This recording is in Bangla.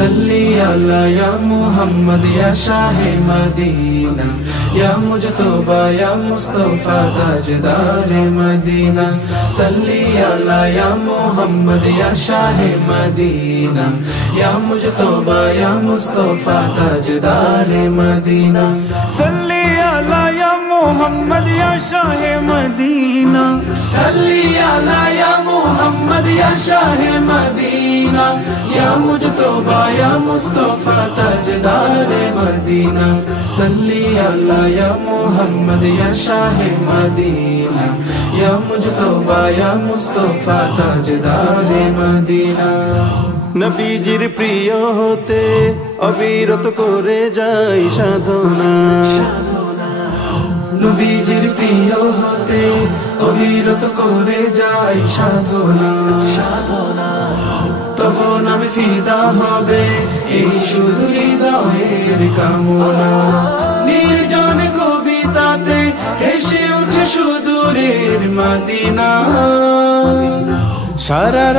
सल्ली अला या मुहम्मद या शाहे मदीना, या मुजतबा या मुस्तफा ताजदारे मदीना। सल्ली अला या मुहम्मद या शाहे मदीना, या मुजतबा या मुस्तफा ताजदारे मदीना। सल्ली अला या मुहम्मद या शाहे मदीना, सल्ली अला या मुहम्मद या शाहे मदीना, या मुजतबा या मुस्तफा ताजदारे मदीना। सल्ली अला या मुहम्मद या शाहे मदीना, या मुजतबा या मुस्तफा ताजदारे मदीना। নবীজির প্রিয় হতে অবিরত করে যাই সাধনা, নবীজির প্রিয় হতে অবিরত করে যাই সাধনা। তব নামে ফিদা হবে এই শুধু হৃদয়ের কামনা। নির্জন কবিতাতে হেসে উঠে সুদূরের মদিনা। সারা